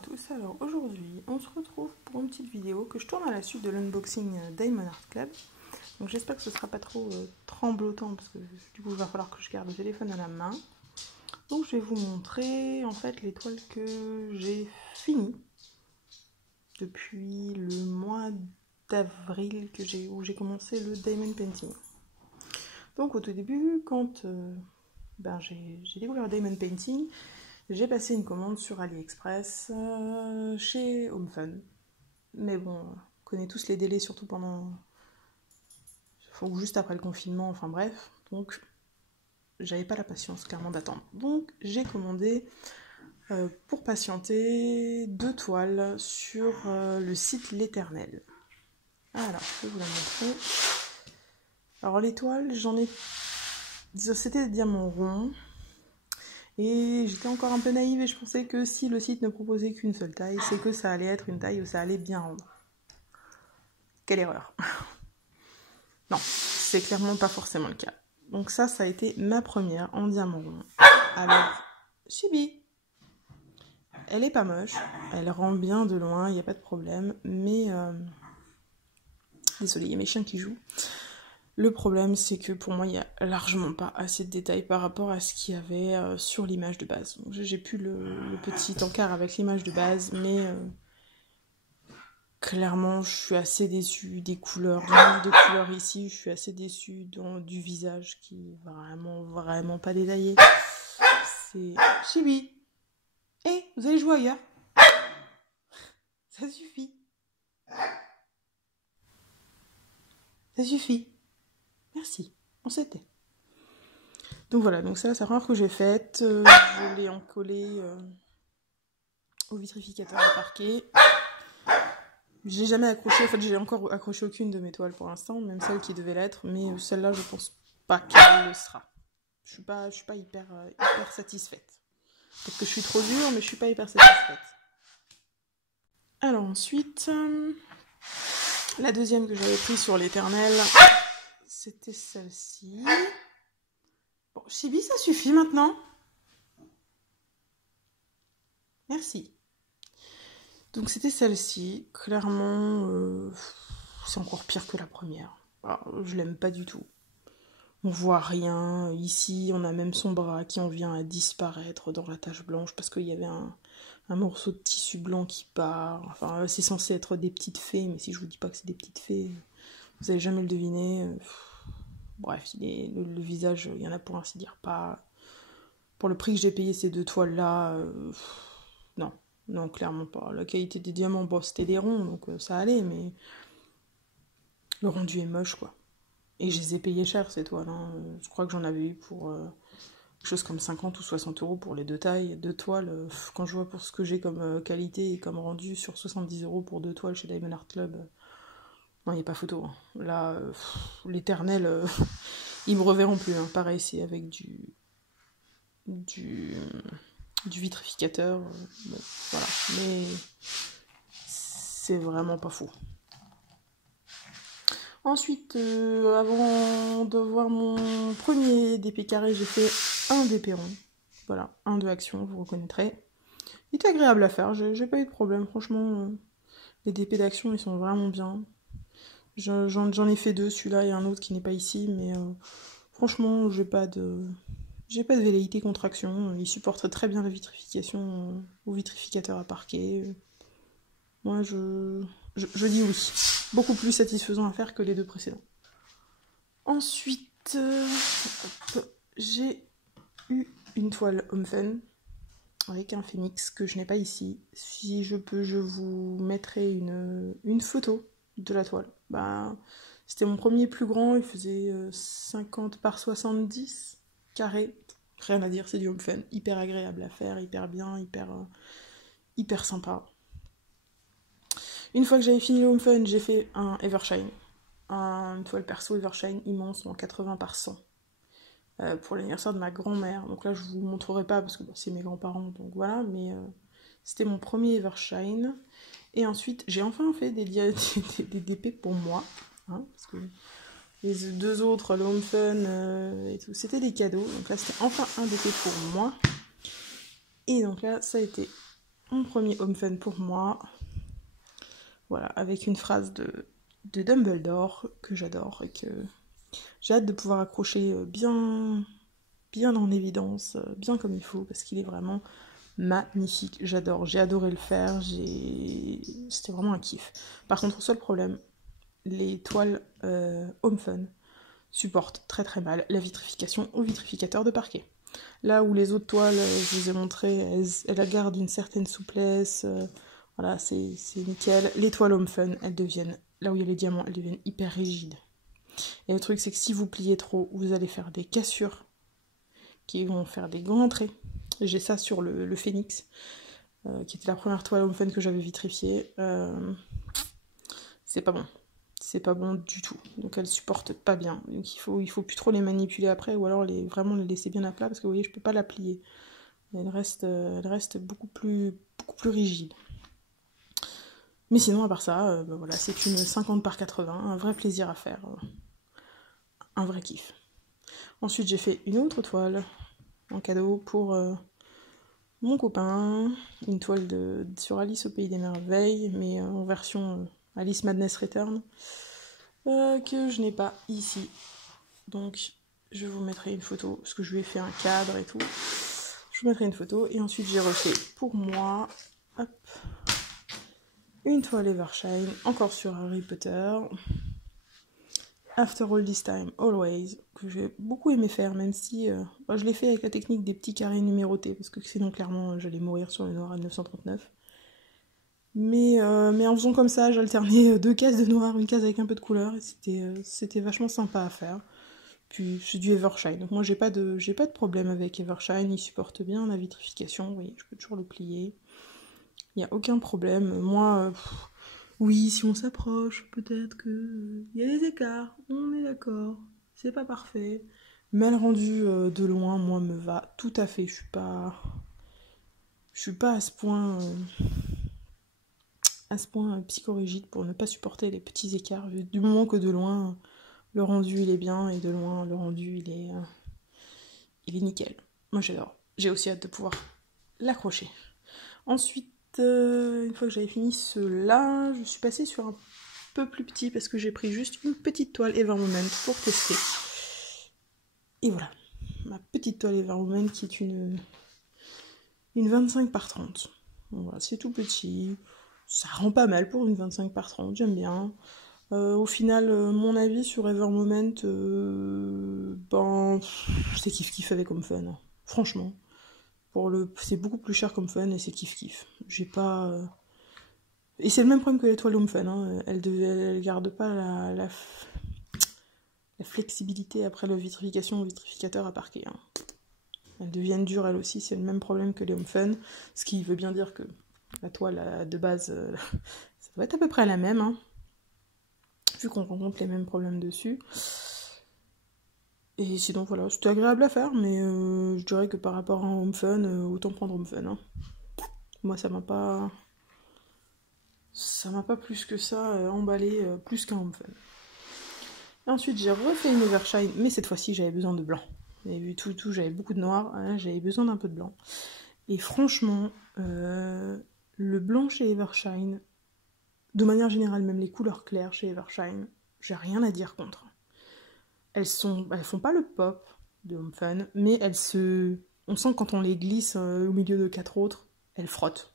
tous, alors aujourd'hui on se retrouve pour une petite vidéo que je tourne à la suite de l'unboxing Diamond Art Club. Donc j'espère que ce sera pas trop tremblotant parce que du coup il va falloir que je garde le téléphone à la main. Donc je vais vous montrer en fait les toiles que j'ai finies depuis le mois d'avril où j'ai commencé le Diamond Painting. Donc au tout début quand j'ai découvert le Diamond Painting, j'ai passé une commande sur AliExpress chez HomeFun. Mais bon, on connaît tous les délais, surtout juste après le confinement, enfin bref. Donc, j'avais pas la patience, clairement, d'attendre. Donc, j'ai commandé, pour patienter, 2 toiles sur le site L'Éternel. Alors, je vais vous la montrer. Alors, les toiles, c'était des diamants ronds. Et j'étais encore un peu naïve et je pensais que si le site ne proposait qu'une seule taille, c'est que ça allait être une taille où ça allait bien rendre. Quelle erreur. Non, c'est clairement pas forcément le cas. Donc ça a été ma première en diamant rond. Alors, Chibi, elle est pas moche, elle rend bien de loin, il n'y a pas de problème, mais... Désolée, il y a mes chiens qui jouent. Le problème, c'est que pour moi, il n'y a largement pas assez de détails par rapport à ce qu'il y avait sur l'image de base. Donc, j'ai plus le petit encart avec l'image de base, mais clairement, je suis assez déçue des couleurs. Du nombre de couleurs ici, je suis assez déçue du visage qui est vraiment pas détaillé. C'est... Chibi, hé, vous allez jouer ailleurs? Ça suffit. Ça suffit. Merci, on s'était. Donc voilà, donc ça, c'est la première que j'ai faite. Je l'ai encollée au vitrificateur à parquet. J'ai jamais accroché, en fait j'ai encore accroché aucune de mes toiles pour l'instant, même celle qui devait l'être, mais celle-là je pense pas qu'elle le sera. Je suis pas hyper satisfaite. Peut-être que je suis trop dure, mais je suis pas hyper satisfaite. Alors ensuite, la deuxième que j'avais prise sur l'Éternel, c'était celle-ci. Bon, Chibi, ça suffit maintenant. Merci. Donc c'était celle-ci, clairement, c'est encore pire que la première. Alors, je l'aime pas du tout. On voit rien, ici on a même son bras qui en vient à disparaître dans la tache blanche parce qu'il y avait un morceau de tissu blanc qui part. Enfin, c'est censé être des petites fées, mais si je vous dis pas que c'est des petites fées, vous allez jamais le deviner. Bref, le visage, il y en a pour ainsi dire pas. Pour le prix que j'ai payé ces 2 toiles-là, non. Non, clairement pas. La qualité des diamants, bon, c'était des ronds, donc ça allait, mais le rendu est moche, quoi. Et je les ai payés cher, ces toiles. Hein. Je crois que j'en avais eu pour quelque chose comme 50 ou 60 € pour les 2 tailles. 2 toiles, quand je vois pour ce que j'ai comme qualité et comme rendu sur 70 € pour 2 toiles chez Diamond Art Club, non, il n'y a pas photo. Hein. Là, l'Éternel, ils me reverront plus. Hein. Pareil, c'est avec du vitrificateur, bon, voilà, mais c'est vraiment pas fou. Ensuite, avant de voir mon premier DP carré, j'ai fait un DP rond, voilà, un de action, vous reconnaîtrez. Il était agréable à faire, j'ai pas eu de problème, franchement, les DP d'action, ils sont vraiment bien. J'en ai fait 2, celui-là et un autre qui n'est pas ici, mais franchement, j'ai pas de velléité contre action. Il supporte très bien la vitrification au vitrificateur à parquet. Moi, je dis oui. Beaucoup plus satisfaisant à faire que les 2 précédents. Ensuite, j'ai eu une toile HomeFun avec un phénix que je n'ai pas ici. Si je peux, je vous mettrai une photo de la toile. C'était mon premier plus grand, il faisait 50 par 70 carré. Rien à dire, c'est du HomeFun, hyper agréable à faire, hyper bien, hyper sympa. Une fois que j'avais fini le HomeFun, j'ai fait un Evershine, une toile perso Evershine immense en 80 par 100 pour l'anniversaire de ma grand-mère. Donc là, je vous montrerai pas parce que c'est mes grands-parents, donc voilà, mais c'était mon premier Evershine. Et ensuite, j'ai enfin fait des DP pour moi, hein, parce que les 2 autres, le HomeFun et tout, c'était des cadeaux. Donc là, c'était enfin un DP pour moi. Et donc là, ça a été mon premier home fun pour moi. Voilà, avec une phrase de Dumbledore que j'adore et que j'ai hâte de pouvoir accrocher bien en évidence, bien comme il faut, parce qu'il est vraiment magnifique. J'adore, j'ai adoré le faire, c'était vraiment un kiff. Par contre, seul problème, les toiles Home Fun supportent très très mal la vitrification au vitrificateur de parquet. Là où les autres toiles, je vous ai montré, elles gardent une certaine souplesse, voilà, c'est nickel. Les toiles Home Fun, elles deviennent, là où il y a les diamants, elles deviennent hyper rigides. Et le truc, c'est que si vous pliez trop, vous allez faire des cassures qui vont faire des grands traits. J'ai ça sur le Phoenix, qui était la première toile Home Fun que j'avais vitrifiée. C'est pas bon. C'est pas bon du tout. Donc elles supportent pas bien. Donc il faut plus trop les manipuler après, ou alors vraiment les laisser bien à plat, parce que vous voyez, je peux pas la plier. Elle reste beaucoup plus rigide. Mais sinon, à part ça, voilà, c'est une 50 par 80, un vrai plaisir à faire. Un vrai kiff. Ensuite, j'ai fait une autre toile en cadeau pour mon copain, une toile sur Alice au Pays des Merveilles, mais en version Alice Madness Return, que je n'ai pas ici. Donc, je vous mettrai une photo, parce que je lui ai fait un cadre et tout. Je vous mettrai une photo, et ensuite j'ai refait pour moi, hop, une toile Evershine, encore sur Harry Potter. After All This Time, Always, que j'ai beaucoup aimé faire, même si je l'ai fait avec la technique des petits carrés numérotés, parce que sinon clairement j'allais mourir sur le noir à 939. Mais en faisant comme ça, j'alternais 2 cases de noir, une case avec un peu de couleur, et c'était vachement sympa à faire. Puis c'est du Evershine, donc moi j'ai pas de problème avec Evershine, il supporte bien la vitrification, oui, je peux toujours le plier. Il n'y a aucun problème. Moi, oui, si on s'approche, peut-être que il y a des écarts, on est d'accord, c'est pas parfait. Mais le rendu de loin, moi, me va tout à fait. Je suis pas à ce point psychorigide pour ne pas supporter les petits écarts. Du moment que de loin, le rendu il est bien, et de loin, le rendu il est nickel. Moi, j'adore. J'ai aussi hâte de pouvoir l'accrocher. Ensuite, une fois que j'avais fini cela, je suis passée sur un peu plus petit parce que j'ai pris juste une petite toile Evermoment pour tester. Et voilà, ma petite toile Evermoment qui est une 25 par 30. Donc voilà, c'est tout petit, ça rend pas mal pour une 25 par 30, j'aime bien. Au final, mon avis sur Evermoment, c'est kiff-kiff avec Home Fun, franchement. C'est beaucoup plus cher comme Fun et c'est kiff-kiff. J'ai pas... Et c'est le même problème que les toiles Home Fun, hein. Elles gardent pas la flexibilité après la vitrification au vitrificateur à parquet, hein. Elles deviennent dures elles aussi, c'est le même problème que les Home Fun, ce qui veut bien dire que la toile de base, ça doit être à peu près la même, hein, vu qu'on rencontre les mêmes problèmes dessus. Et sinon voilà, c'était agréable à faire, mais je dirais que par rapport à un Home Fun, autant prendre Home Fun, hein. Moi ça m'a pas plus que ça emballé plus qu'un Home Fun. Et ensuite j'ai refait une Evershine, mais cette fois-ci j'avais besoin de blanc. Vous avez vu tout, j'avais beaucoup de noir, hein, j'avais besoin d'un peu de blanc. Et franchement, le blanc chez Evershine, de manière générale, même les couleurs claires chez Evershine, j'ai rien à dire contre. Elles font pas le pop de Home Fun, mais on sent quand on les glisse au milieu de 4 autres, elles frottent.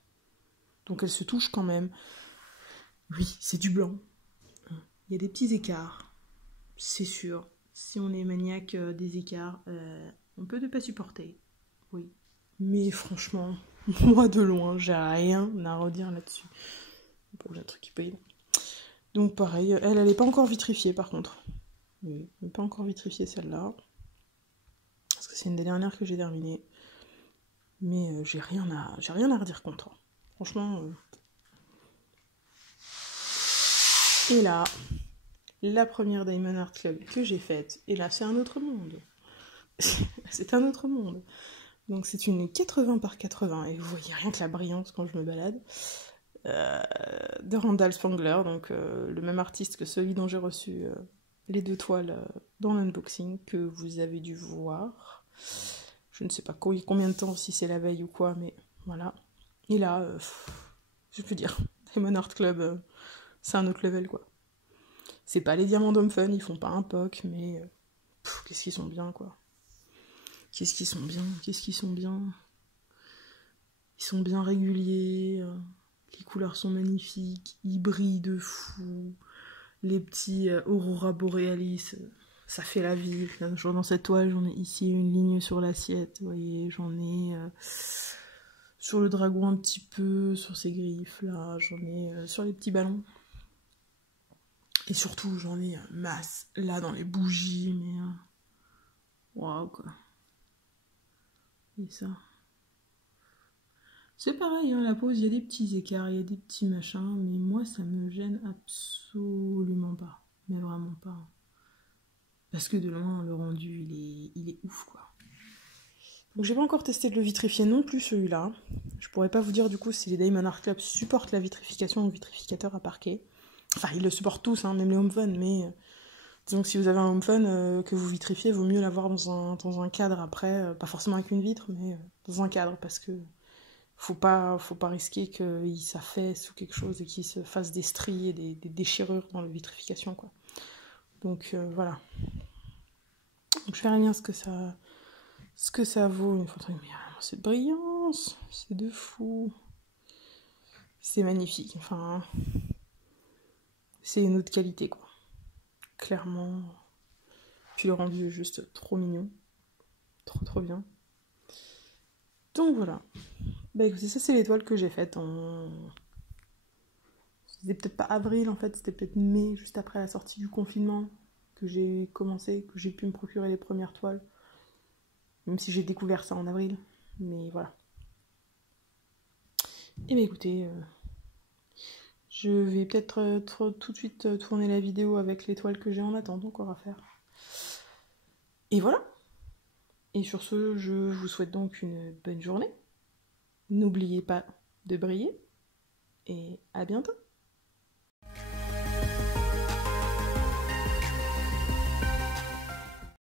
Donc elles se touchent quand même. Oui, c'est du blanc. Il y a des petits écarts, c'est sûr. Si on est maniaque des écarts, on peut ne pas supporter. Oui. Mais franchement, moi de loin, j'ai rien à redire là-dessus. Bon, j'ai un truc qui paye. Donc pareil, elle n'est pas encore vitrifiée par contre. Oui, elle n'est pas encore vitrifiée celle-là. Parce que c'est une des dernières que j'ai terminées. Mais j'ai rien à redire contre. Franchement. Et là, la première Diamond Art Club que j'ai faite, et là c'est un autre monde. C'est un autre monde. Donc c'est une 80 par 80, et vous voyez rien que la brillance quand je me balade, de Randall Spangler, donc le même artiste que celui dont j'ai reçu les 2 toiles dans l'unboxing que vous avez dû voir. Je ne sais pas combien de temps, si c'est la veille ou quoi, mais voilà. Et là, je peux dire, Diamond Art Club, c'est un autre level, quoi. C'est pas les diamants d'Home Fun, ils font pas un POC, mais qu'est-ce qu'ils sont bien, quoi. Qu'est-ce qu'ils sont bien. Ils sont bien réguliers, les couleurs sont magnifiques, ils brillent de fou. Les petits Aurora Borealis, ça fait la vie. Là, genre dans cette toile, j'en ai ici une ligne sur l'assiette, vous voyez, j'en ai sur le dragon un petit peu, sur ses griffes, là, j'en ai sur les petits ballons. Et surtout, j'en ai masse, là, dans les bougies, mais... Waouh, quoi. Et ça... C'est pareil, hein, la pose, il y a des petits écarts, il y a des petits machins, mais moi, ça me gêne absolument pas. Mais vraiment pas. Parce que de loin, le rendu, il est ouf, quoi. Donc j'ai pas encore testé de le vitrifier non plus, celui-là. Je pourrais pas vous dire, du coup, si les Diamond Art Club supportent la vitrification au vitrificateur à parquet. Enfin, ils le supportent tous, hein, même les Home Fun, mais... disons que si vous avez un Home Fun que vous vitrifiez, vaut mieux l'avoir dans un cadre après, pas forcément avec une vitre, mais dans un cadre, parce que faut pas risquer qu'il s'affaisse ou quelque chose et qu'il se fasse des stries et des déchirures dans la vitrification, quoi. Donc voilà. Donc je verrai bien ce que ça vaut une fois. Mais cette brillance, c'est de fou. C'est magnifique, enfin... c'est une autre qualité, quoi. Clairement. Puis le rendu est juste trop mignon. Trop bien. Donc voilà. Bah écoutez, ça c'est l'étoile que j'ai faite en... C'était peut-être pas avril en fait, c'était peut-être mai, juste après la sortie du confinement, que j'ai commencé, que j'ai pu me procurer les premières toiles. Même si j'ai découvert ça en avril. Mais voilà. Et bah écoutez, je vais peut-être tout de suite tourner la vidéo avec les toiles que j'ai en attente encore à faire. Et voilà. Et sur ce, je vous souhaite donc une bonne journée. N'oubliez pas de briller. Et à bientôt.